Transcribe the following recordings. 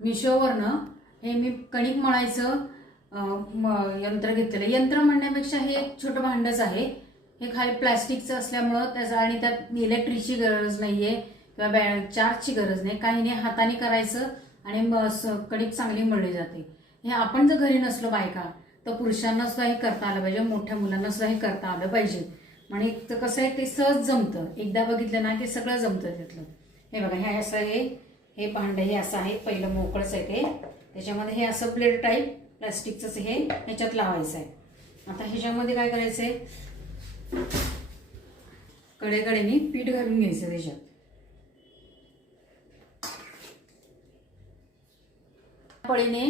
मिशोवरनं हे मी कणिक मळायचं यंत्र घेतलेलं. यंत्र म्हणण्यापेक्षा हे एक छोटं भांडच आहे. हे खाली प्लॅस्टिकचं असल्यामुळं त्याचा आणि त्यात इलेक्ट्रिकची गरज नाही आहे किंवा बॅ चार्जची गरज नाही. काही नाही हाताने करायचं आणि कणिक चांगली मळली जाते. हे आपण जर घरी नसलो बायका तर पुरुषांना सुद्धा हे करता आलं पाहिजे मोठ्या मुलांना सुद्धा हे करता आलं पाहिजे. आणि कसं आहे ते सहज जमतं. एकदा बघितलं ना की सगळं जमतं त्यातलं हे बघा हे असं हे हे भांडं हे असं आहे पहिलं मोकळंच आहे ते. त्याच्यामध्ये हे असं प्लेट टाईप प्लॅस्टिकचंच हे ह्याच्यात लावायचं आहे. आता ह्याच्यामध्ये काय करायचं आहे कडेकडेने पीठ घालून घ्यायचं त्याच्यात. पळीने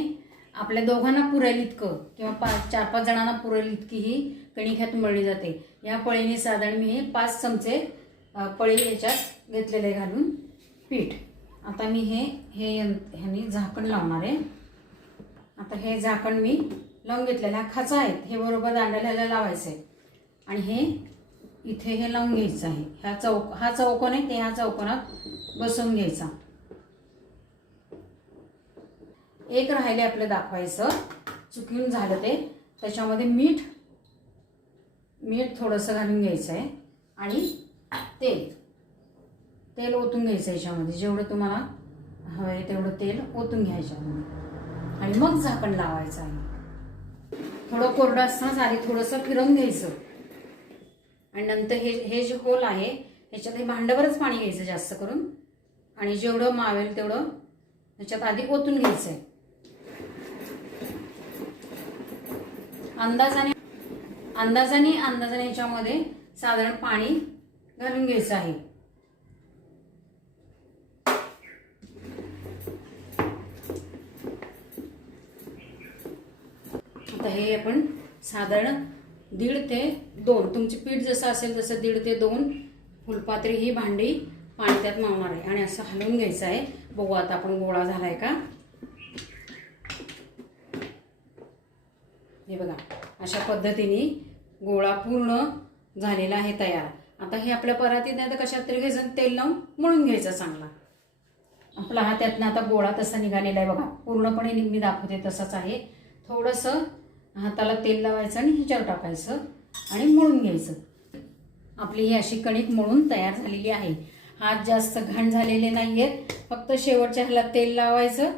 आपल्या दोघांना पुरेल इतकं किंवा पाच चार पाच जणांना पुरेल इतकी ही कणिक्यात मळली जाते. या पळीने साधारण मी हे पाच चमचे पळी याच्यात घेतलेले घालून पीठ. आता मी हे हे यंत- झाकण लावणार आहे. आता हे झाकण मी लावून घेतलेलं हा खाचा आहे हे बरोबर दांडल्याला लावायचं आहे. आणि हे इथे हे लावून घ्यायचं आहे. ह्या चौक हा चौकोन आहे ते ह्या चौकोनात बसवून घ्यायचा. एक राहिले आपलं दाखवायचं. चुकून झालं ते. त्याच्यामध्ये मीठ मीठ थोडंसं घालून घ्यायचं आहे. आणि तेल. तेल ओतून घ्यायचं याच्यामध्ये. जेवढं तुम्हाला हवं आहे तेवढं तेल ओतून घ्यायच्यामध्ये आणि मग झाकण लावायचं आहे. थोडं कोरडं असतानाच आधी थोडंसं फिरवून घ्यायचं. आणि नंतर हे हे जे होल आहे ह्याच्यात हे भांडवरच पाणी घ्यायचं जास्त करून. आणि जेवढं मावेल तेवढं ह्याच्यात आधी ओतून घ्यायचं आहे. अंदाजाने अंदाजाने अंदाजाने ह्याच्यामध्ये साधारण पाणी घालून घ्यायचं आहे. आता हे आपण साधारण दीड ते दोन. तुमची पीठ जसं असेल तसं दीड ते दोन फुलपात्री ही भांडी पाणी त्यात मावणार आहे. आणि असं हलवून घ्यायचं आहे. बघू आता आपण गोळा झालाय का? हे बघा अशा पद्धतीने गोळा पूर्ण झालेला आहे तयार. आता हे आपल्या परातीत नाही तर कशात तरी घ्यायचं तेल लावून मळून घ्यायचा चांगला. आपला हा त्यातनं आता गोळा तसा निघालेला आहे बघा. पूर्णपणे मी दाखवते तसाच आहे. थोडंसं हाताला तेल लावायचं आणि ह्याच्यावर टाकायचं आणि मळून घ्यायचं. आपली ही अशी कणिक मळून तयार झालेली आहे. हात जास्त घाण झालेले नाही आहेत फक्त शेवटच्या ह्याला तेल लावायचं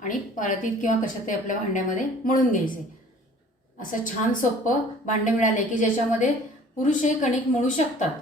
आणि परातीत किंवा कशात आपल्या भांड्यामध्ये मळून घ्यायचे. असं छान सोपं भांडं मिळाले की ज्याच्यामध्ये पुरुषही कणिक मळू शकतात.